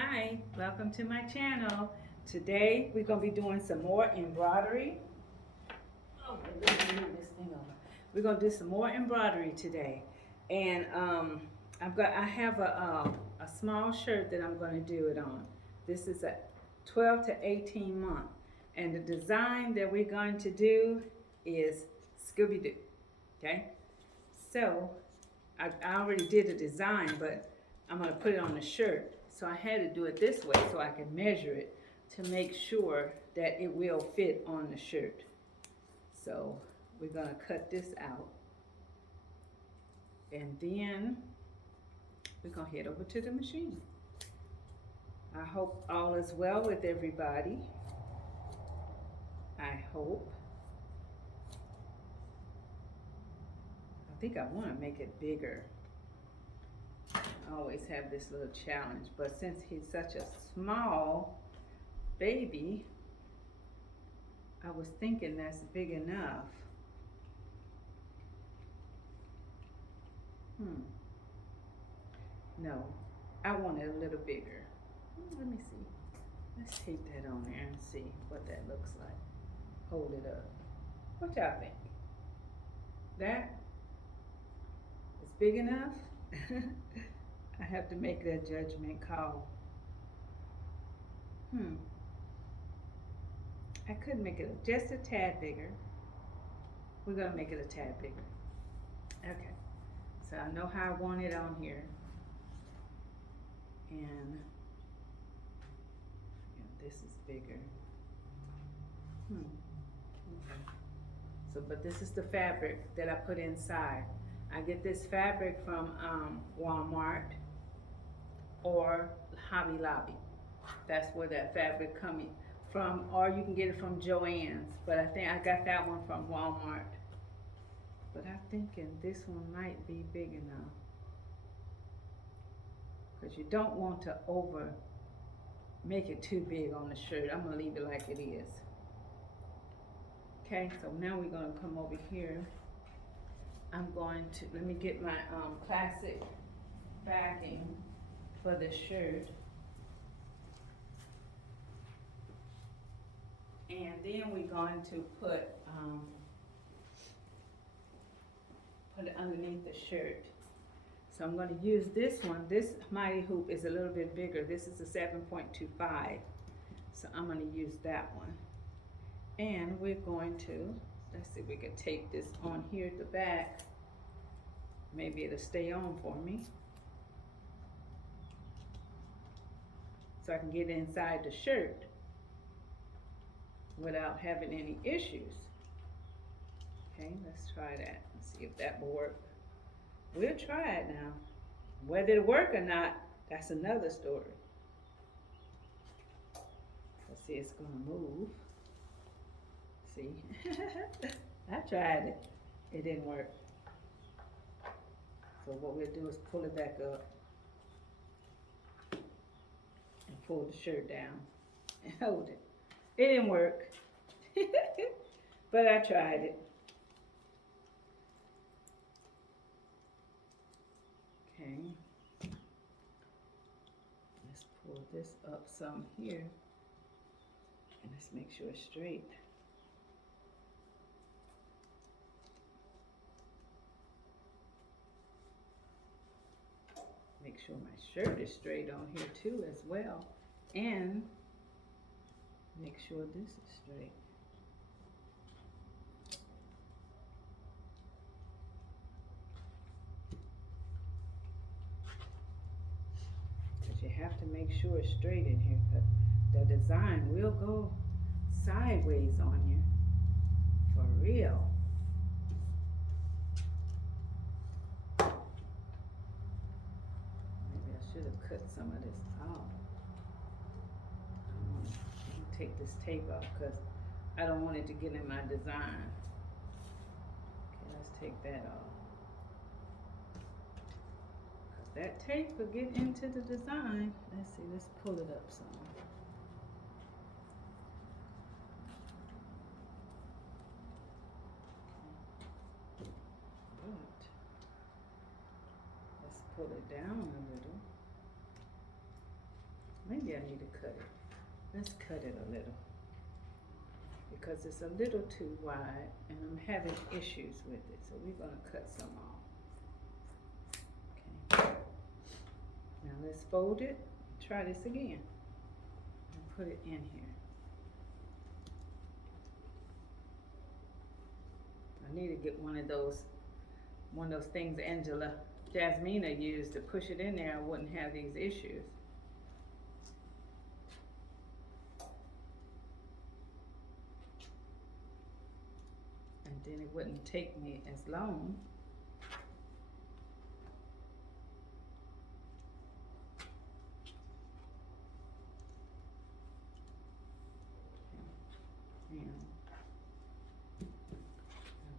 Hi, welcome to my channel. Today we're going to be doing some more embroidery. Oh, let me move this thing over. We're going to do some more embroidery today. And I have a small shirt that I'm going to do it on. This is a 12 to 18 month. And the design that we're going to do is Scooby Doo. Okay? So I already did the design, but I'm going to put it on the shirt. So I had to do it this way so I can measure it to make sure that it will fit on the shirt. So we're going to cut this out. And then we're going to head over to the machine. I hope all is well with everybody. I hope. I think I want to make it bigger. I always have this little challenge, but since he's such a small baby, I was thinking that's big enough. No, I want it a little bigger. Let me see. Let's tape that on there and see what that looks like. Hold it up. What y'all think? That is big enough? I have to make that judgment call. I could make it just a tad bigger. We're gonna make it a tad bigger. Okay. So I know how I want it on here. And this is bigger. Okay. So, but this is the fabric that I put inside. I get this fabric from Walmart or Hobby Lobby. That's where that fabric coming from, or you can get it from Joann's. But I think I got that one from Walmart. But I'm thinking this one might be big enough, because you don't want to make it too big on the shirt. I'm gonna leave it like it is. Okay, so now we're gonna come over here. I'm going to, let me get my classic backing for this shirt. And then we're going to put it underneath the shirt. So I'm going to use this one. This mighty hoop is a little bit bigger. This is a 7.25. So I'm going to use that one. And we're going to, let's see if we can tape this on here at the back. Maybe it'll stay on for me, so I can get inside the shirt without having any issues. Okay, let's try that and see if that will work. We'll try it now. Whether it'll work or not, that's another story. Let's see, it's gonna move. See, I tried it. It didn't work. So what we'll do is pull it back up and pull the shirt down and hold it. It didn't work, but I tried it. Okay, let's pull this up some here, and let's make sure it's straight. Make sure my shirt is straight on here too as well, and make sure this is straight. Because you have to make sure it's straight in here, because the design will go sideways on you, for real. Maybe I should have cut some of this off. I'm gonna take this tape off because I don't want it to get in my design. Okay, let's take that off. Because that tape will get into the design. Let's see, let's pull it up some. Let's pull it down a little. Maybe I need to cut it. Let's cut it a little because it's a little too wide and I'm having issues with it. So we're gonna cut some off. Okay. Now let's fold it. Try this again and put it in here. I need to get one of those things Jasmina used to push it in there. I wouldn't have these issues. And then it wouldn't take me as long.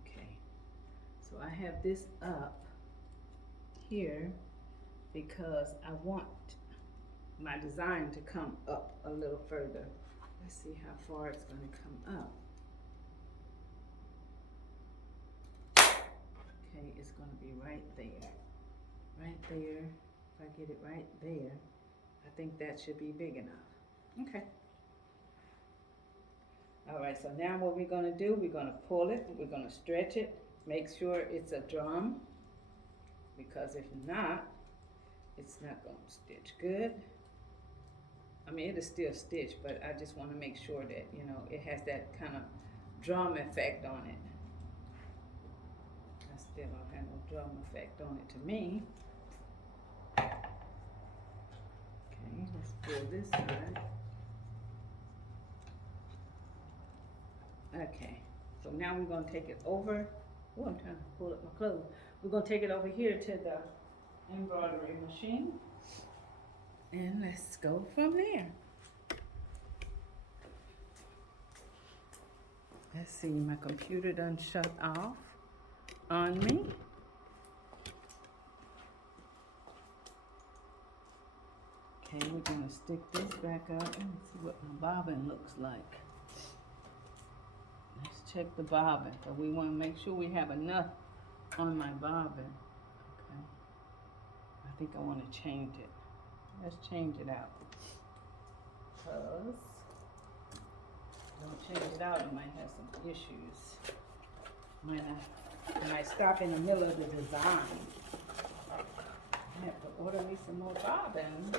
Okay, so I have this up here because I want my design to come up a little further. Let's see how far it's going to come up. Okay, it's going to be right there. Right there. If I get it right there, I think that should be big enough. Okay. All right, so now what we're going to do, we're going to pull it, we're going to stretch it, make sure it's a drum, because if not, it's not going to stitch good. I mean, it'll still stitch, but I just want to make sure that, you know, it has that kind of drum effect on it. I still don't have no drum effect on it to me. Okay, let's pull this side. Okay, so now we're going to take it over. Oh, I'm trying to pull up my clothes. We're going to take it over here to the embroidery machine. And let's go from there. Let's see, my computer done shut off on me. Okay, we're going to stick this back up. Let me see what my bobbin looks like. Let's check the bobbin, but we want to make sure we have enough on my bobbin. Okay. I think I want to change it. Let's change it out. Because if I don't change it out, I might have some issues when I stop in the middle of the design. I have to order me some more bobbins.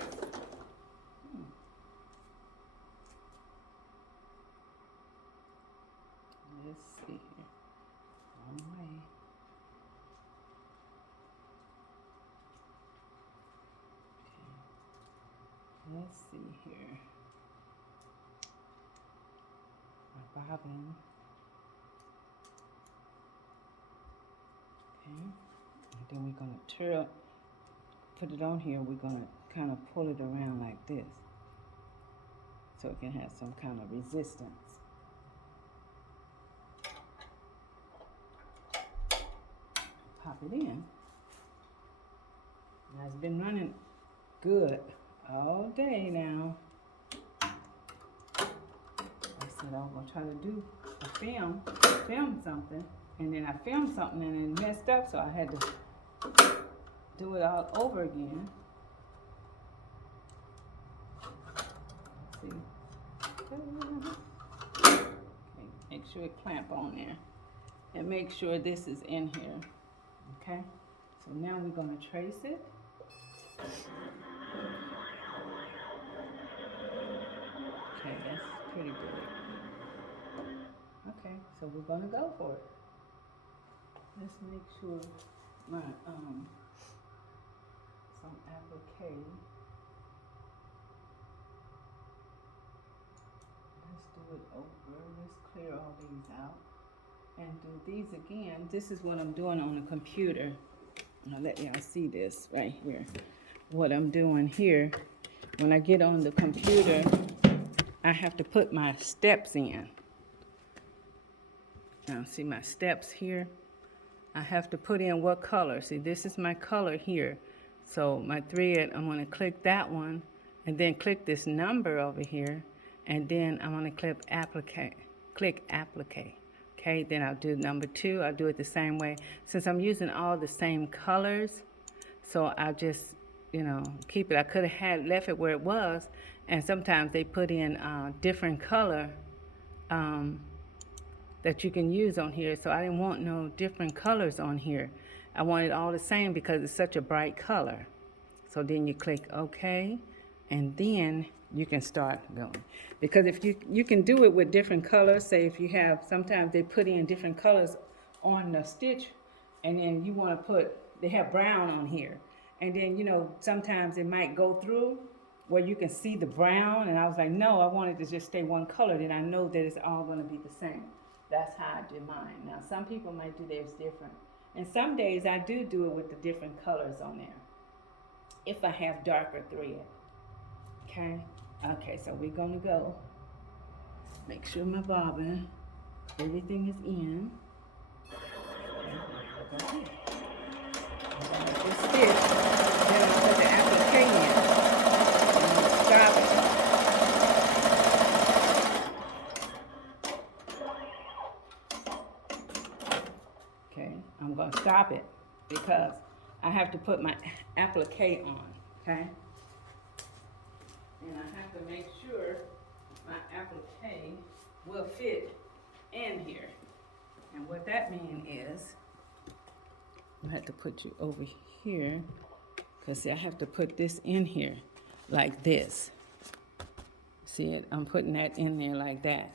Let's see here. One way. Okay. Let's see here. My bobbin. Okay. And then we're going to put it on here. We're going to kind of pull it around like this, so it can have some kind of resistance. Pop it in. Now it's been running good all day now. I said I was gonna try to do a film something, and then I filmed something and it messed up, so I had to do it all over again. Let's see. Okay, make sure it clamp on there, and make sure this is in here. Okay, so now we're going to trace it. Okay, that's pretty good. Okay, so we're going to go for it. Let's make sure my some applique. Let's do it over. Let's clear all these out and do these again. This is what I'm doing on the computer. I'll let y'all see this right here. What I'm doing here, when I get on the computer, I have to put my steps in. Now see my steps here? I have to put in what color. See, this is my color here. So my thread, I'm gonna click that one and then click this number over here, and then I'm gonna click applique. Okay, then I'll do number 2. I'll do it the same way. Since I'm using all the same colors, so I'll just you know, keep it. I could have had left it where it was, and sometimes they put in different color that you can use on here. So I didn't want no different colors on here. I wanted all the same because it's such a bright color. So then you click OK, and then you can start going. Because if you can do it with different colors. Say if you have, sometimes they put in different colors on the stitch, and then you want to put, they have brown on here. And then, you know, sometimes it might go through where you can see the brown. And I was like, no, I wanted to just stay one color. Then I know that it's all going to be the same. That's how I did mine. Now, some people might do theirs different. And some days I do it with the different colors on there, if I have darker thread. Okay? Okay, so we're going to go. Make sure my bobbin, everything is in. Okay. This stitch, then I'll put the applique in. And stop it. Okay, I'm going to stop it because I have to put my applique on, okay? And I have to make sure my applique will fit in here. And what that means is, I have to put you over here, because see, I have to put this in here like this. See it? I'm putting that in there like that.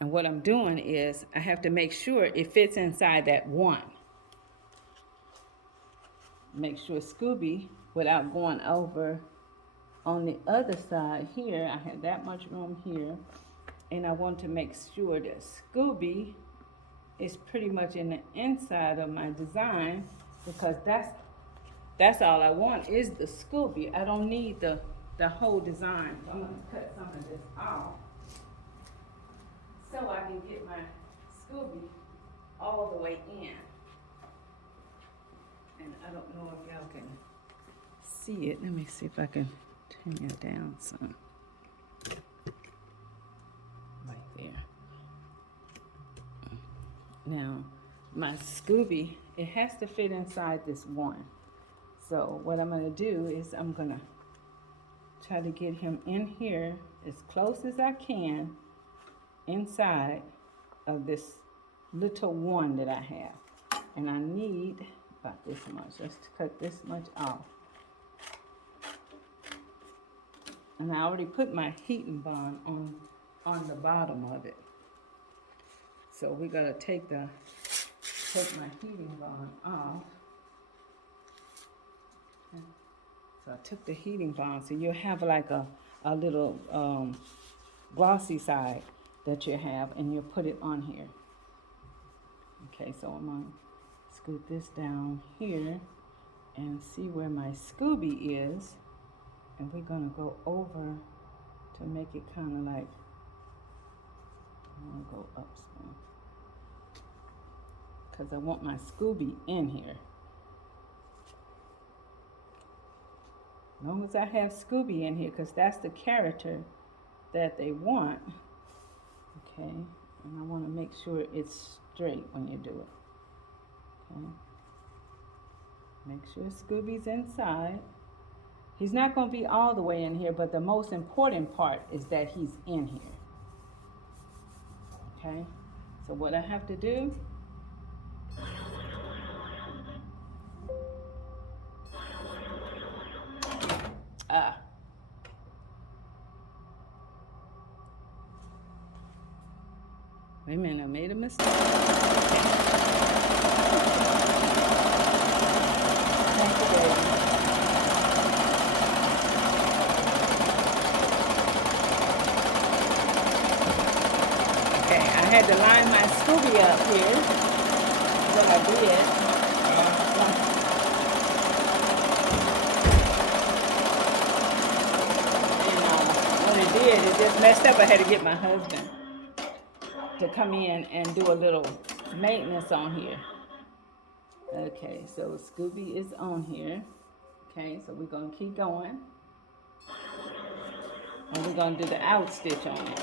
And what I'm doing is, I have to make sure it fits inside that one. Make sure Scooby, without going over on the other side here, I had that much room here, and I want to make sure that Scooby is pretty much in the inside of my design, because that's all I want is the Scooby. I don't need the whole design. So I'm going to cut some of this off so I can get my Scooby all the way in. And I don't know if y'all can see it. Let me see if I can turn it down some. Right there. Now, my Scooby, it has to fit inside this one. So what I'm going to do is I'm going to try to get him in here as close as I can inside of this little one that I have. And I need about this much. Let's cut this much off. And I already put my heating bond on the bottom of it. So we're gonna take my heating bond off. So I took the heating bond. So you'll have like a little glossy side that you have, and you'll put it on here. Okay, so I'm gonna scoot this down here and see where my Scooby is. And we're gonna go over to make it kind of like, I'm gonna go up some, because I want my Scooby in here. As long as I have Scooby in here, because that's the character that they want. Okay, and I want to make sure it's straight when you do it. Okay, make sure Scooby's inside. He's not going to be all the way in here, but the most important part is that he's in here. Okay, so what I have to do, wait a minute, I made a mistake. Thank you, baby. Okay, I had to line my Scooby up here. What I did. And when it did, it just messed up. I had to get my husband to come in and do a little maintenance on here. Okay, so Scooby is on here. Okay, so we're going to keep going. And we're going to do the out stitch on it.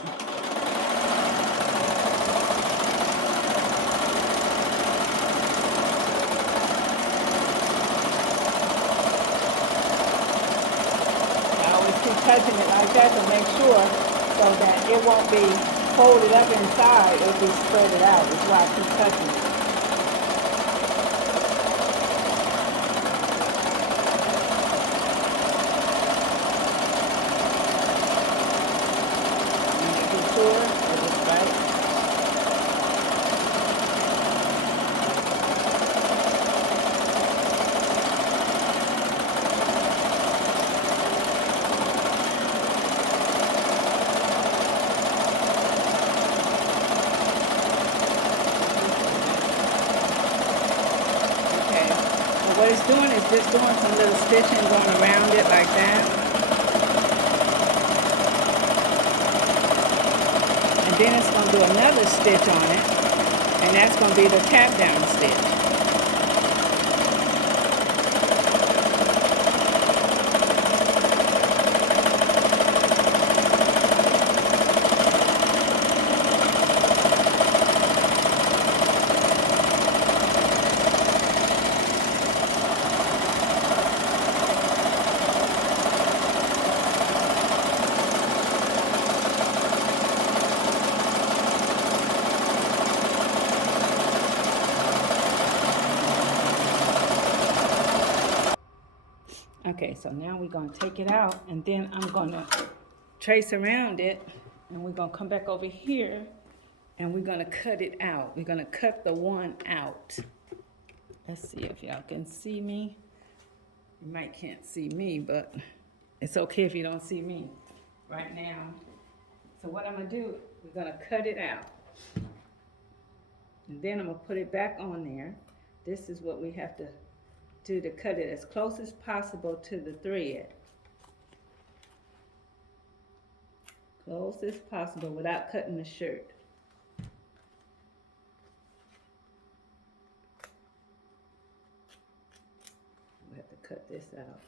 touching it like that to make sure so that it won't be folded up inside. It'll be spread it out. That's why I keep touching it. Making sure that it's right. What it's doing is just doing some little stitching going around it like that. And then it's going to do another stitch on it. And that's going to be the tap down stitch. Okay, so now we're going to take it out, and then I'm going to trace around it, and we're going to come back over here, and we're going to cut it out. We're going to cut the one out. Let's see if y'all can see me. You might can't see me, but it's okay if you don't see me right now. So what I'm going to do, we're going to cut it out. And then I'm going to put it back on there. This is what we have to do to cut it as close as possible to the thread. Close as possible without cutting the shirt. We have to cut this out.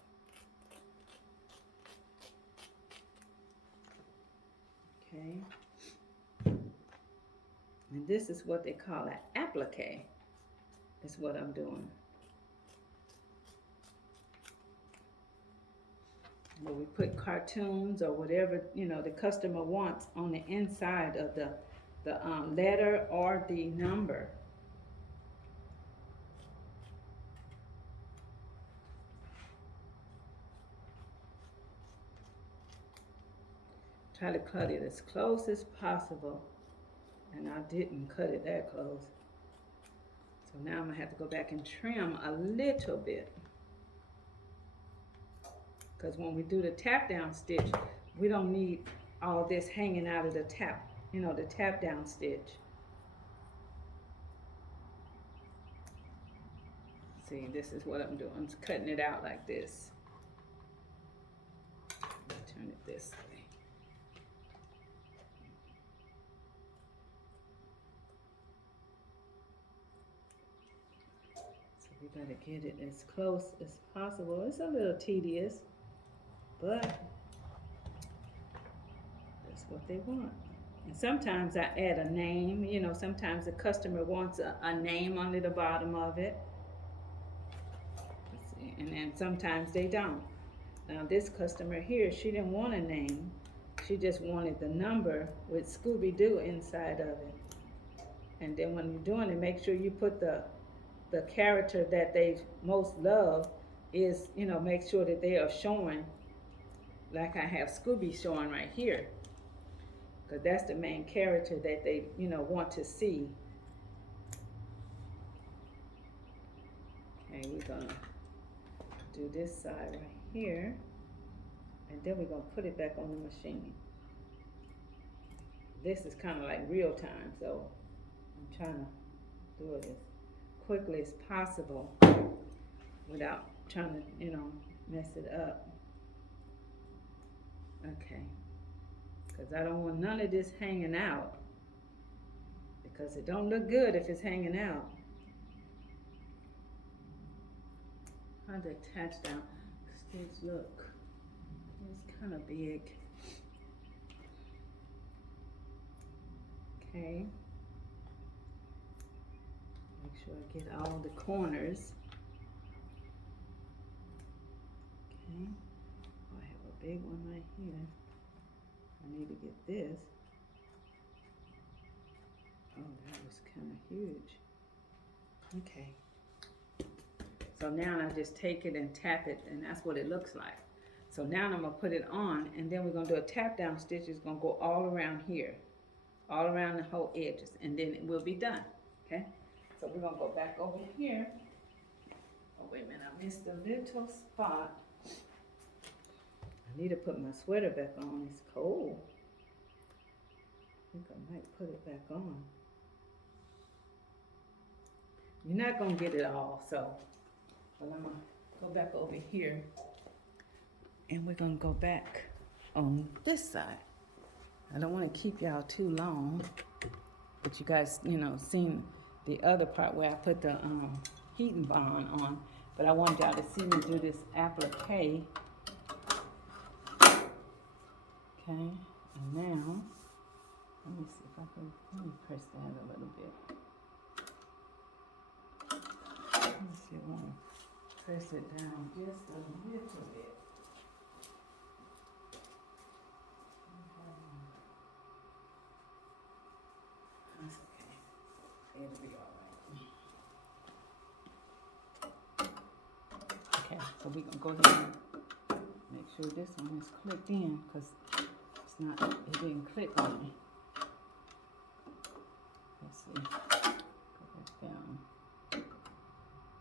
Okay. And this is what they call an applique. Is what I'm doing. Where we put cartoons or whatever, you know, the customer wants on the inside of the letter or the number. Try to cut it as close as possible, and I didn't cut it that close. So now I'm gonna have to go back and trim a little bit. Because when we do the tap down stitch, we don't need all this hanging out of the tap, you know, the tap down stitch. See, this is what I'm doing. I'm just cutting it out like this. Turn it this way. So we gotta get it as close as possible. It's a little tedious, but that's what they want. And sometimes I add a name, you know, sometimes the customer wants a name under the bottom of it. Let's see. And then sometimes they don't. Now this customer here, she didn't want a name. She just wanted the number with Scooby Doo inside of it. And then when you're doing it, make sure you put the character that they most love is, you know, make sure that they are showing, like I have Scooby showing right here, because that's the main character that they, you know, want to see. Okay, we're gonna do this side right here, and then we're gonna put it back on the machine. This is kind of like real time, so I'm trying to do it as quickly as possible without trying to, you know, mess it up. Okay, because I don't want none of this hanging out, because it don't look good if it's hanging out. How to attach down stitch, look, it's kind of big. Okay, make sure I get all the corners. Okay, I have a big one right here. I need to get this. Oh, that was kind of huge. Okay. So now I just take it and tap it, and that's what it looks like. So now I'm gonna put it on, and then we're gonna do a tap down stitch. It's gonna go all around here, all around the whole edges, and then it will be done. Okay. So we're gonna go back over here. Oh wait a minute, I missed a little spot. I need to put my sweater back on. It's cold. I think I might put it back on. You're not gonna get it all, so but I'm gonna go back over here, and we're gonna go back on this side. I don't want to keep y'all too long, but you guys, you know, seen the other part where I put the heating bond on, but I wanted y'all to see me do this applique. Okay, and now let me see if I can, let me press that a little bit. Let me see, I want to press it down just a little bit. That's okay. It'll be all right. Okay, so we're going to go ahead and make sure this one is clicked in, because it's not, it didn't click on me. Let's see. Go back down.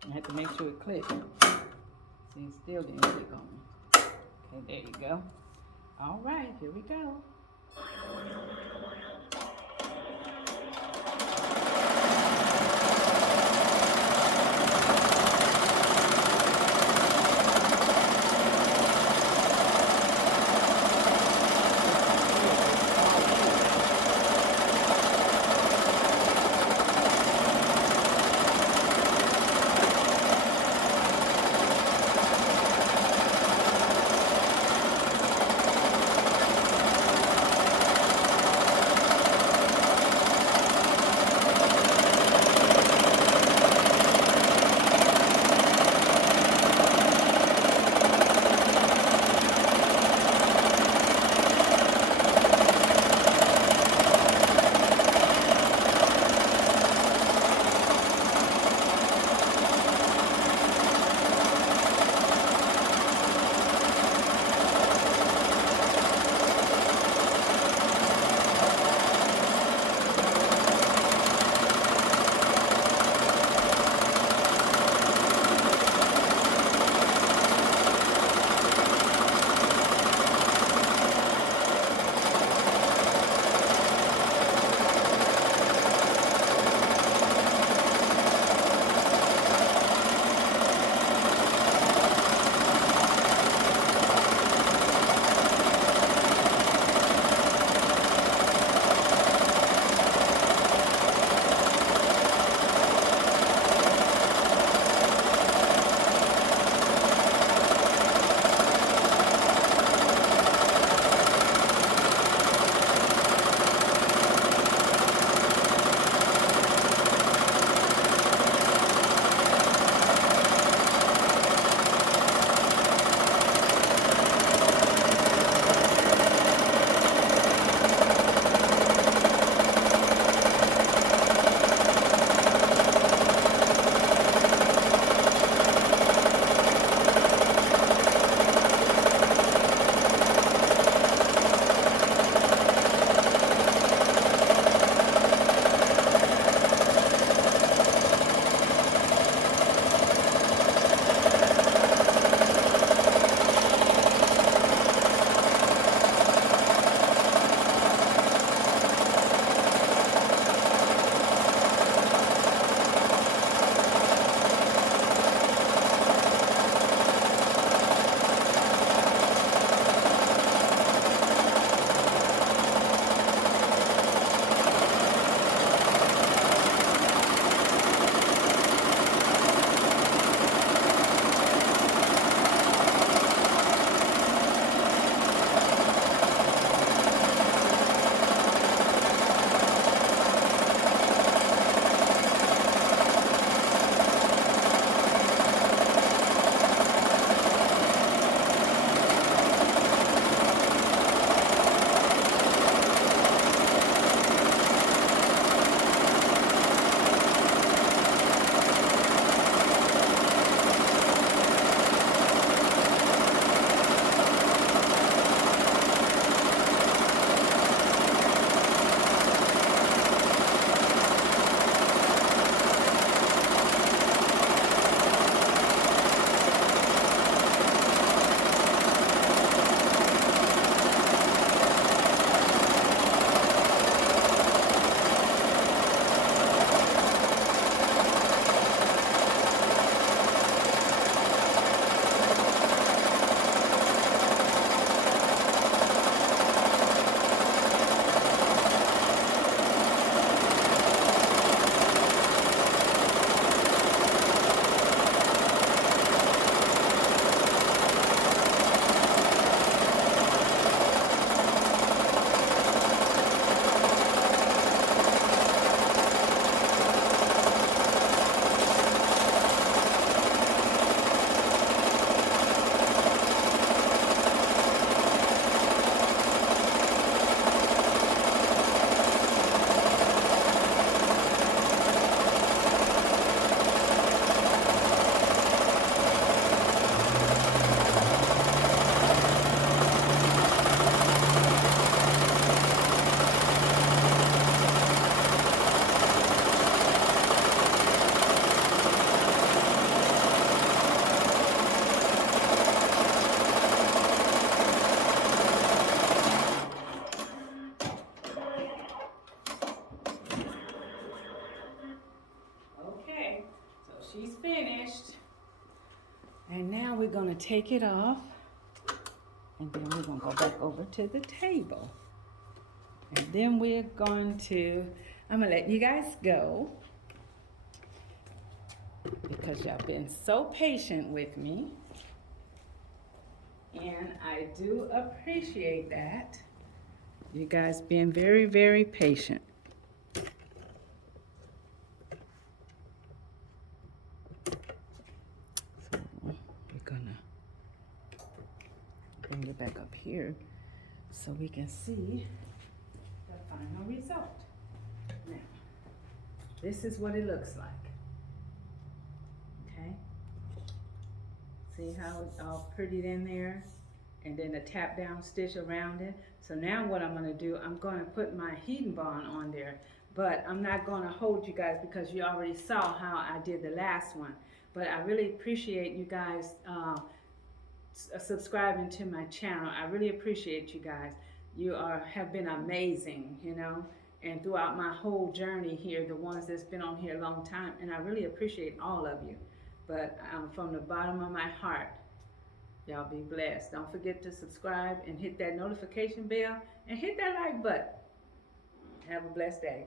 I have to make sure it clicks. See, it still didn't click on me. Okay, there you go. All right, here we go. we're gonna take it off, and then we're gonna go back over to the table. And then we're going to, I'm gonna let you guys go because y'all been so patient with me. And I do appreciate that. You guys being very, very patient. So we're gonna bring it back up here so we can see the final result. Now, this is what it looks like. Okay? See how it's all prettied in there? And then a tap down stitch around it. So now what I'm gonna do, I'm gonna put my heating bond on there, but I'm not gonna hold you guys because you already saw how I did the last one. But I really appreciate you guys subscribing to my channel. I really appreciate you guys. You have been amazing, you know, and throughout my whole journey here, the ones that's been on here a long time, and I really appreciate all of you. But from the bottom of my heart, y'all be blessed. Don't forget to subscribe and hit that notification bell and hit that like button. Have a blessed day.